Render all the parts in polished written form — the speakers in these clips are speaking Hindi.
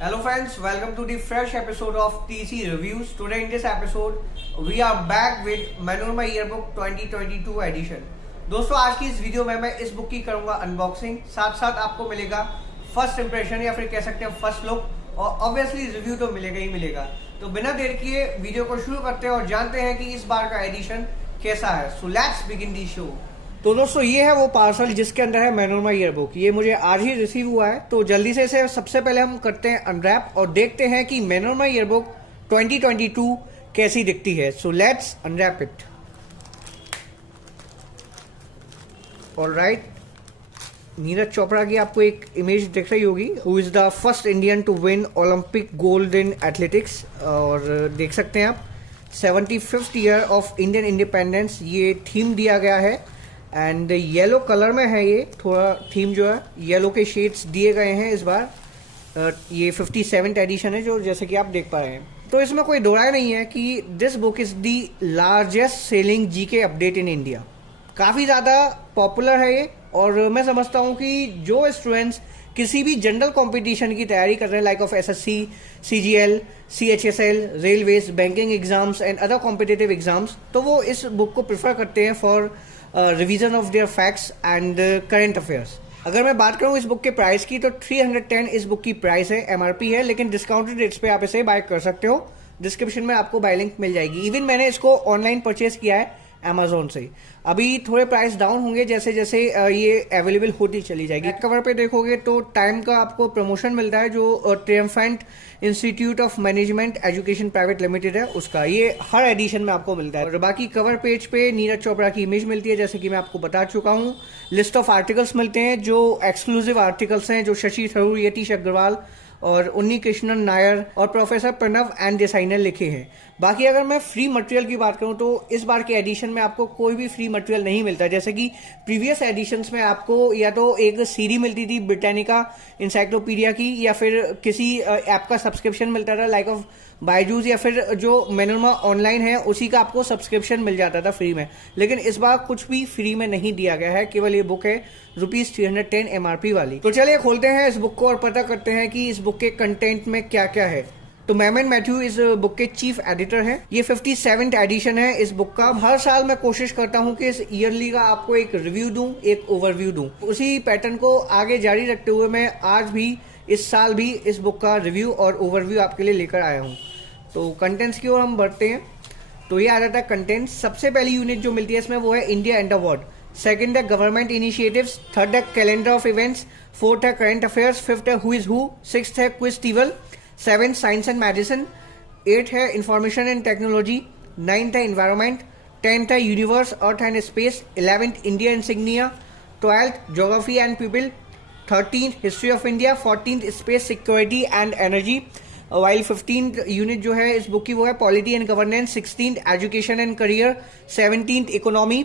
Hello friends, welcome to the fresh episode of TC Reviews. Today in this episode, we are back with Manorama Yearbook 2022 edition. दोस्तों आज की इस वीडियो में मैं इस बुक की करूंगा अनबॉक्सिंग, साथ साथ आपको मिलेगा फर्स्ट इंप्रेशन या फिर कह सकते हैं फर्स्ट लुक और ऑब्वियसली रिव्यू तो मिलेगा ही मिलेगा। तो बिना देर किए वीडियो को शुरू करते हैं और जानते हैं कि इस बार का एडिशन कैसा है। So let's begin the show. तो दोस्तों ये है वो पार्सल जिसके अंदर है मैनोरमा ईयरबुक। ये मुझे आज ही रिसीव हुआ है, तो जल्दी से इसे सबसे पहले हम करते हैं अनरैप और देखते हैं कि मैनोरमा ईयरबुक 2022 कैसी दिखती है। So let's unwrap it. Alright, Neeraj Chopra की आपको एक इमेज दिख रही होगी, who is the first Indian to win Olympic gold in athletics. और देख सकते हैं आप 75th year of Indian independence ये थीम दिया गया है एंड येलो कलर में है। ये थोड़ा थीम जो है येलो के शेड्स दिए गए हैं इस बार। ये 57th एडिशन है जो जैसे कि आप देख पा रहे हैं। तो इसमें कोई दो राय नहीं है कि this book is the largest selling GK update in India. काफ़ी ज़्यादा पॉपुलर है ये और मैं समझता हूँ कि जो स्टूडेंट्स किसी भी जनरल कंपटीशन की तैयारी कर रहे हैं like of SSC, CGL, CHSL, railways, banking exams and other competitive exams, तो वो इस बुक को प्रेफर करते हैं for revision of their facts and current affairs. अगर मैं बात करूं इस बुक के प्राइस की तो 310 इस बुक की प्राइस है, एमआरपी है, लेकिन डिस्काउंटेड रेट्स पे आप इसे बाय कर सकते हो। डिस्क्रिप्शन में आपको बाय लिंक मिल जाएगी। इवन मैंने इसको ऑनलाइन परचेज किया है Amazon से। अभी थोड़े प्राइस डाउन होंगे जैसे जैसे ये अवेलेबल होती चली जाएगी। कवर पे देखोगे तो टाइम का आपको प्रमोशन मिलता है जो Triumphant Institute of Management Education Private Limited है उसका। ये हर एडिशन में आपको मिलता है। और बाकी कवर पेज पे नीरज चोपड़ा की इमेज मिलती है जैसे कि मैं आपको बता चुका हूँ। लिस्ट ऑफ आर्टिकल्स मिलते हैं जो एक्सक्लूसिव आर्टिकल्स हैं, जो शशि थरूर, यतीश अग्रवाल और उन्नी कृष्णन नायर और प्रोफेसर प्रणव एंड डिसाइनर लिखे हैं। बाकी अगर मैं फ्री मटेरियल की बात करूं तो इस बार के एडिशन में आपको कोई भी फ्री मटेरियल नहीं मिलता। जैसे कि प्रीवियस एडिशंस में आपको या तो एक सीडी मिलती थी ब्रिटानिका इंसाइक्लोपीडिया की, या फिर किसी ऐप का सब्सक्रिप्शन मिलता था लाइक ऑफ बायजूस, या फिर जो मैनोरमा ऑनलाइन है उसी का आपको सब्सक्रिप्शन मिल जाता था फ्री में। लेकिन इस बार कुछ भी फ्री में नहीं दिया गया है, केवल ये बुक है ₹310 एमआरपी वाली। तो चलिए खोलते हैं इस बुक को और पता करते हैं कि इस बुक के कंटेंट में क्या क्या है। तो मैमन मैथ्यू इस बुक के चीफ एडिटर हैं। ये 57th एडिशन है इस बुक का। हर साल मैं कोशिश करता हूं कि इस ईयरली का आपको एक रिव्यू दूं, एक ओवरव्यू दूं। उसी पैटर्न को आगे जारी रखते हुए मैं आज भी इस साल भी इस बुक का रिव्यू और ओवरव्यू आपके लिए लेकर आया हूं। तो कंटेंट्स की ओर हम बढ़ते हैं। तो ये आ जाता है कंटेंट। सबसे पहली यूनिट जो मिलती है इसमें वो है India and the world. Second है गवर्नमेंट इनिशिएटिव्स। थर्ड है कैलेंडर ऑफ इवेंट्स। फोर्थ है करंट अफेयर्स। फिफ्थ है हु इज हु। सिक्स्थ है क्विज टीवल। Seventh science and medicine. Eight है इंफॉर्मेशन एंड टेक्नोलॉजी। नाइन्थ है इन्वायरमेंट। 10th है universe, earth and space. 11th India insignia. 12th geography and people. 13th history of India. 14th space security and energy. While 15th unit जो है इस बुक की वो है polity and governance. 16th education and career. 17th economy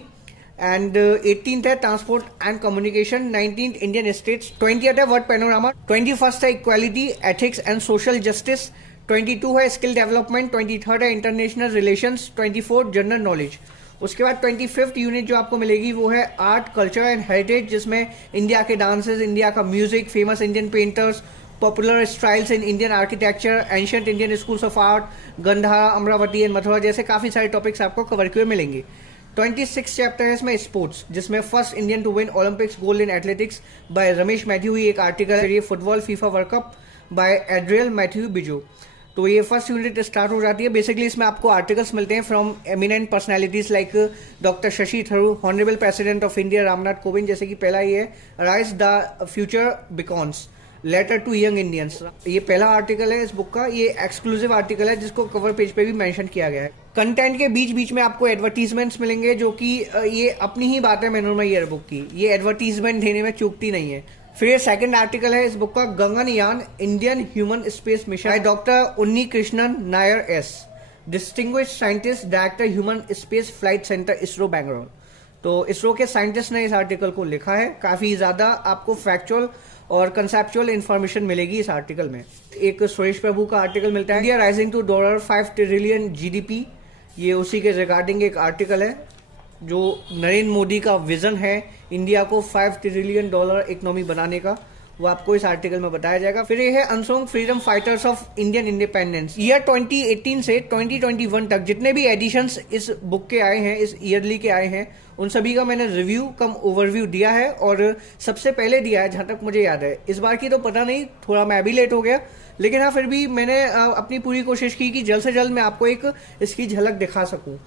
and 18th है transport and communication. 19th Indian states. 20th है वर्ल्ड पैनोरामा। 21st है equality, ethics and social justice. 22 है स्किल डेवलपमेंट। 23rd है international relations. 24th general knowledge. उसके बाद 25th यूनिट जो आपको मिलेगी वो है आर्ट, कल्चर एंड हेरिटेज, जिसमें इंडिया के डांसेस, इंडिया का music, famous Indian painters, popular styles in Indian architecture, ancient Indian schools of art, Gandhara, Amaravati and Mathura जैसे काफी सारे टॉपिक्स आपको कवर किए मिलेंगे। 26 चैप्टर है इसमें स्पोर्ट्स, जिसमें first Indian to win Olympics gold in athletics by Ramesh Mathew एक आर्टिकल है। ये football FIFA World Cup by Adriel Mathew Bijo. तो ये फर्स्ट यूनिट स्टार्ट हो जाती है। बेसिकली इसमें आपको आर्टिकल्स मिलते हैं from eminent personalities like doctor Shashi Tharoor, honourable president of India Ramnath Kovind, जैसे कि पहला ये है rise the future beckons letter to young Indians. ये पहला आर्टिकल है इस बुक का। ये एक्सक्लूसिव आर्टिकल है जिसको कवर पेज पे भी मेंशन किया गया है। कंटेंट के बीच बीच में आपको एडवर्टीजमेंट्स मिलेंगे जो कि ये अपनी ही बात है मैनोरमा ईयरबुक की। ये एडवर्टीजमेंट देने में चूकती नहीं है। फिर सेकंड आर्टिकल है इस बुक का Gaganyaan Indian human space mission by doctor Unni Krishnan Nair S, distinguished scientist, director human space flight centre ISRO Bangalore. तो इसरो के साइंटिस्ट ने इस आर्टिकल को लिखा है। काफी ज्यादा आपको फैक्चुअल और कंसेप्चुअल इन्फॉर्मेशन मिलेगी इस आर्टिकल में। एक सुरेश प्रभु का आर्टिकल मिलता है India rising to $5 trillion GDP. ये उसी के रिगार्डिंग एक आर्टिकल है जो नरेंद्र मोदी का विजन है इंडिया को $5 ट्रिलियन इकोनॉमी बनाने का। वो आपको इस आर्टिकल में बताया जाएगा। फिर ये है unsung freedom fighters of Indian independence. Year 2018 से 2021 तक जितने भी एडिशंस इस बुक के आए हैं, इस ईयरली के आए हैं, उन सभी का मैंने रिव्यू कम ओवरव्यू दिया है और सबसे पहले दिया है जहां तक मुझे याद है। इस बार की तो पता नहीं, थोड़ा मैं भी लेट हो गया, लेकिन हाँ फिर भी मैंने अपनी पूरी कोशिश की कि जल्द से जल्द मैं आपको एक इसकी झलक दिखा सकूं।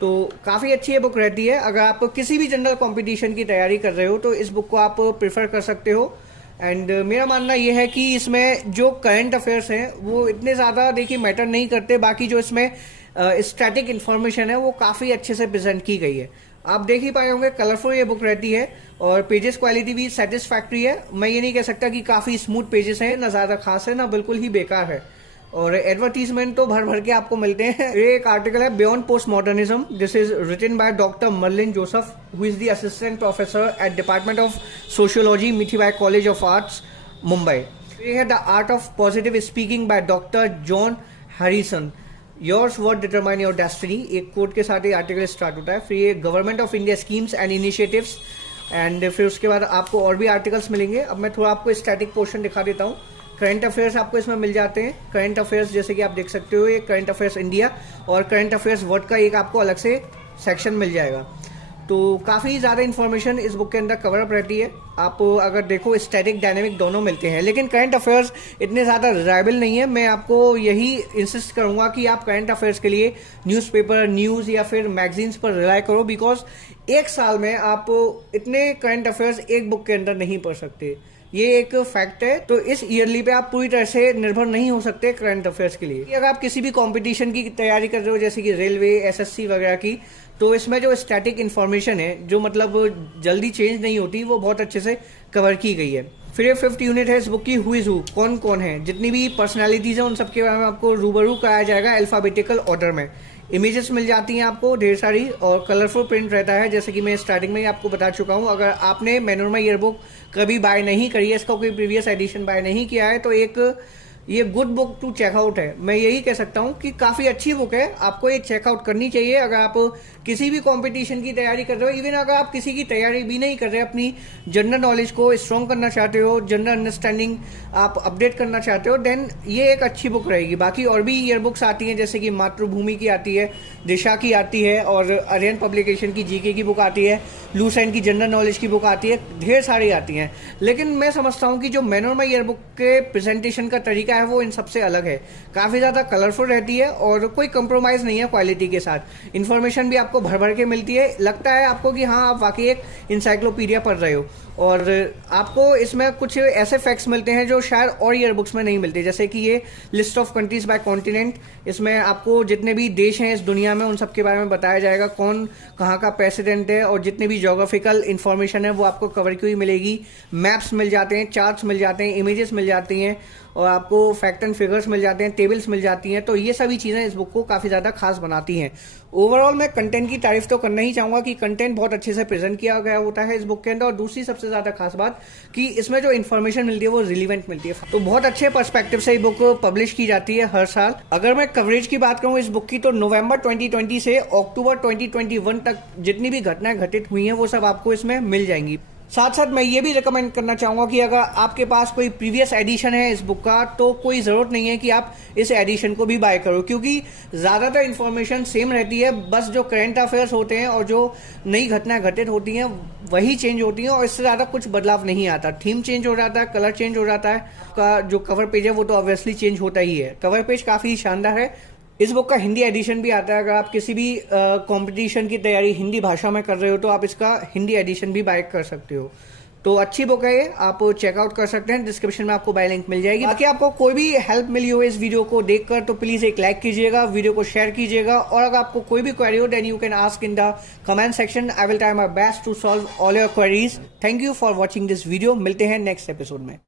तो काफ़ी अच्छी ये बुक रहती है। अगर आप किसी भी जनरल कंपटीशन की तैयारी कर रहे हो तो इस बुक को आप प्रेफर कर सकते हो। एंड मेरा मानना ये है कि इसमें जो करंट अफेयर्स हैं वो इतने ज़्यादा देखिए मैटर नहीं करते, बाकी जो इसमें स्टैटिक इन्फॉर्मेशन है वो काफ़ी अच्छे से प्रेजेंट की गई है। आप देख ही पाए होंगे, कलरफुल ये बुक रहती है और पेजेस क्वालिटी भी सेटिस्फैक्ट्री है। मैं ये नहीं कह सकता कि काफ़ी स्मूथ पेजेस हैं, ना ज़्यादा खास है ना बिल्कुल ही बेकार है। और एडवर्टीजमेंट तो भर भर के आपको मिलते हैं। ये एक आर्टिकल है beyond post modernism, this is written by doctor Marilyn Joseph who is the assistant professor at department of sociology Mithibai college of arts Mumbai. ये है the art of positive speaking by doctor John Harrison, yours word determine your destiny. एक कोट के साथ ये आर्टिकल स्टार्ट होता है। फिर ये government of India schemes and initiatives, and फिर उसके बाद आपको और भी आर्टिकल्स मिलेंगे। अब मैं थोड़ा आपको स्टैटिक पोर्शन दिखा देता हूँ। करंट अफेयर्स आपको इसमें मिल जाते हैं। करंट अफेयर्स जैसे कि आप देख सकते हो, ये करंट अफेयर्स इंडिया और करंट अफेयर्स वर्ल्ड का एक आपको अलग से सेक्शन मिल जाएगा। तो काफ़ी ज़्यादा इन्फॉर्मेशन इस बुक के अंदर कवर अप रहती है। आप अगर देखो स्टैटिक डायनेमिक दोनों मिलते हैं, लेकिन करंट अफेयर्स इतने ज़्यादा रिलायबल नहीं है। मैं आपको यही इंसिस्ट करूँगा कि आप करंट अफेयर्स के लिए न्यूज़पेपर, न्यूज़ या फिर मैगजीन्स पर रिलाई करो, बिकॉज एक साल में आप इतने करंट अफेयर्स एक बुक के अंदर नहीं पढ़ सकते, ये एक फैक्ट है। तो इस ईयरली पे आप पूरी तरह से निर्भर नहीं हो सकते करंट अफेयर्स के लिए। अगर आप किसी भी कंपटीशन की तैयारी कर रहे हो जैसे कि रेलवे, एसएससी वगैरह की, तो इसमें जो स्टैटिक इन्फॉर्मेशन है जो मतलब जल्दी चेंज नहीं होती, वो बहुत अच्छे से कवर की गई है। फिर ये 5th यूनिट है इस बुक की, हु इज हु, कौन कौन है। जितनी भी पर्सनैलिटीज है उन सबके बारे में आपको रूबरू कराया जाएगा अल्फाबेटिकल ऑर्डर में। इमेजेस मिल जाती हैं आपको ढेर सारी और कलरफुल प्रिंट रहता है, जैसे कि मैं स्टार्टिंग में ही आपको बता चुका हूँ। अगर आपने मैनोरमा ईयरबुक कभी बाय नहीं करी है, इसका कोई प्रीवियस एडिशन बाय नहीं किया है, तो एक ये गुड बुक टू चेकआउट है। मैं यही कह सकता हूँ कि काफ़ी अच्छी बुक है, आपको ये चेकआउट करनी चाहिए। अगर आप किसी भी कंपटीशन की तैयारी कर रहे हो, इवन अगर आप किसी की तैयारी भी नहीं कर रहे, अपनी जनरल नॉलेज को स्ट्रॉन्ग करना चाहते हो, जनरल अंडरस्टैंडिंग आप अपडेट करना चाहते हो, देन ये एक अच्छी बुक रहेगी। बाकी और भी ईयर बुक्स आती हैं, जैसे कि मातृभूमि की आती है, दिशा की आती है, और आर्यन पब्लिकेशन की जीके की बुक आती है, लूसेंट की जनरल नॉलेज की बुक आती है, ढेर सारी आती हैं। लेकिन मैं समझता हूँ कि जो मैनोरमा ईयरबुक के प्रेजेंटेशन का तरीका है वो इन सबसे अलग है। काफ़ी ज़्यादा कलरफुल रहती है और कोई कंप्रोमाइज़ नहीं है क्वालिटी के साथ। इन्फॉर्मेशन भी आपको भर भर के मिलती है, लगता है आपको कि हाँ आप वाकई एक इंसाइक्लोपीडिया पढ़ रहे हो। और आपको इसमें कुछ ऐसे फैक्ट्स मिलते हैं जो शायद और ईयर बुक्स में नहीं मिलते, जैसे कि ये list of countries by continent. इसमें आपको जितने भी देश हैं इस दुनिया में उन सब के बारे में बताया जाएगा, कौन कहाँ का प्रेसिडेंट है, और जितनी भी ज्योग्राफिकल इन्फॉर्मेशन है वो आपको कवर की हुई मिलेगी। मैप्स मिल जाते हैं, चार्ट्स मिल जाते हैं, इमेजेस मिल जाती हैं, और आपको फैक्ट एंड फिगर्स मिल जाते हैं, टेबल्स मिल जाती हैं। तो ये सभी चीज़ें इस बुक को काफ़ी ज़्यादा खास बनाती हैं। ओवरऑल मैं कंटेंट की तारीफ तो करना ही चाहूँगा कि कंटेंट बहुत अच्छे से प्रेजेंट किया गया होता है इस बुक के अंदर, और दूसरी सबसे ज़्यादा खास बात कि इसमें जो इन्फॉर्मेशन मिलती है वो रिलीवेंट मिलती है। तो बहुत अच्छे पर्सपेक्टिव से ये बुक पब्लिश की जाती है हर साल। अगर मैं कवरेज की बात करूँ इस बुक की, तो नवंबर 2020 से अक्टूबर 2021 तक जितनी भी घटनाएं घटित हुई हैं वो सब आपको इसमें मिल जाएंगी। साथ साथ मैं ये भी रिकमेंड करना चाहूँगा कि अगर आपके पास कोई प्रीवियस एडिशन है इस बुक का, तो कोई ज़रूरत नहीं है कि आप इस एडिशन को भी बाय करो, क्योंकि ज़्यादातर इन्फॉर्मेशन सेम रहती है। बस जो करंट अफेयर्स होते हैं और जो नई घटनाएं घटित होती हैं वही चेंज होती हैं, और इससे ज़्यादा कुछ बदलाव नहीं आता। थीम चेंज हो जाता है, कलर चेंज हो जाता है, का जो कवर पेज है वो तो ऑब्वियसली चेंज होता ही है। कवर पेज काफ़ी शानदार है। इस बुक का हिंदी एडिशन भी आता है। अगर आप किसी भी कंपटीशन की तैयारी हिंदी भाषा में कर रहे हो तो आप इसका हिंदी एडिशन भी बाय कर सकते हो। तो अच्छी बुक है ये, आप चेकआउट कर सकते हैं। डिस्क्रिप्शन में आपको बाय लिंक मिल जाएगी। बाकी आपको कोई भी हेल्प मिली हो इस वीडियो को देखकर तो प्लीज एक लाइक कीजिएगा, वीडियो को शेयर कीजिएगा, और अगर आपको कोई भी क्वेरी हो then you can ask in the comment section. I will try my best to solve all your queries. Thank you for watching this video. मिलते हैं नेक्स्ट एपिसोड में।